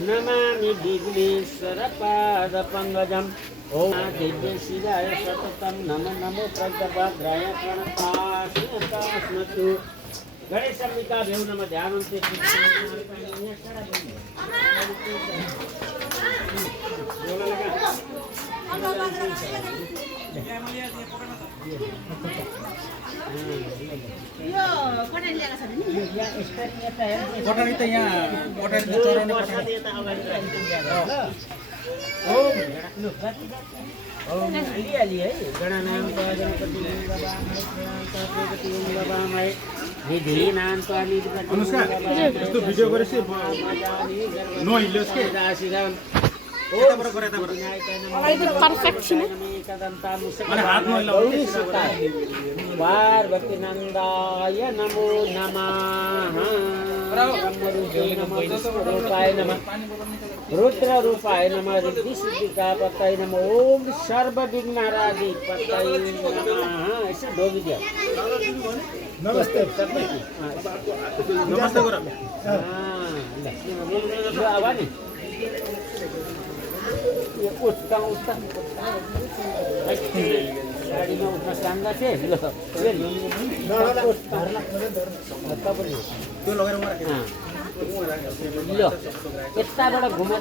नमामि विघ्नेश्वर पाद पंकजम ओम दिव्य शिवाय सततम नमो नमो प्रज्ञाभद्राय प्रणपास्मतु गणेश अंबिका भेव नमः ध्यानंते पटारी त यहाँ पटारी त चराउने पटारी ओम अलि है गणनाम गणपति बाबामय विधिनाम स्वामी अनुष्का यस्तो भिडियो गरेपछि नो हिल्योस् के पर्फेक्ट छैन अनि हात नहिलाउने पार्वती नन्दाय नमो नमः रूपाय नमः रुद्र रूपाय नमः रिद्धि सिद्धिका पत्ताय नमः ओम सर्व विघ्नहरादि पत्ताय नमः ऐसे डोबी दिया नमस्ते नमस्ते गर जो आवा नि उठ्ता गाडीमा उठ्न साङ्गा थिए त्यो लगेर म राखे ल यताबाट घुमा त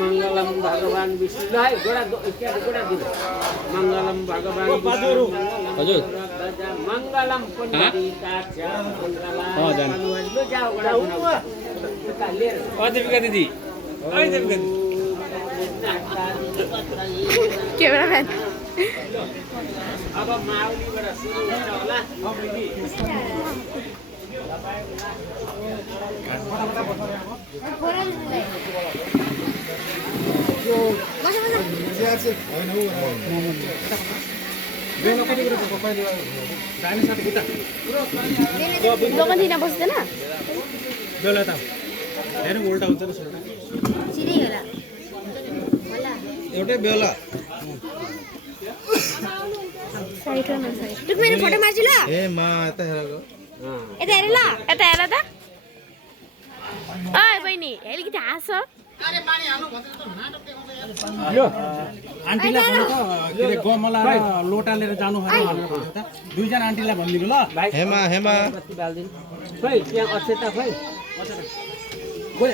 मङ्गलम भगवान विष्णु मङ्गलम भगवान हजुर मङ्गलम देविका दिदी क्यामेराम्यान अब माउलीबाट सुरु हुन्छ होला दोकान दिन बस्दैन बेला त हेर्नु उल्टा हुन्छ नि सिधै होला एउटै बेला साइड र नसाइड लुक मेरो फोटो मार्छु ल ए मा यता हेरेको यता हेर ल यता हेर त ओइ बहिनी अलिकति हाँस आन्टीलाई भन्नु त के अरे गमला र लोटा लिएर जानु होइन भनेर भन्यो त दुईजना आन्टीलाई भनिदिनु ल हेमा हेमा कति बाल्दिन खोइ त्यहाँ अक्षता खोइ गयो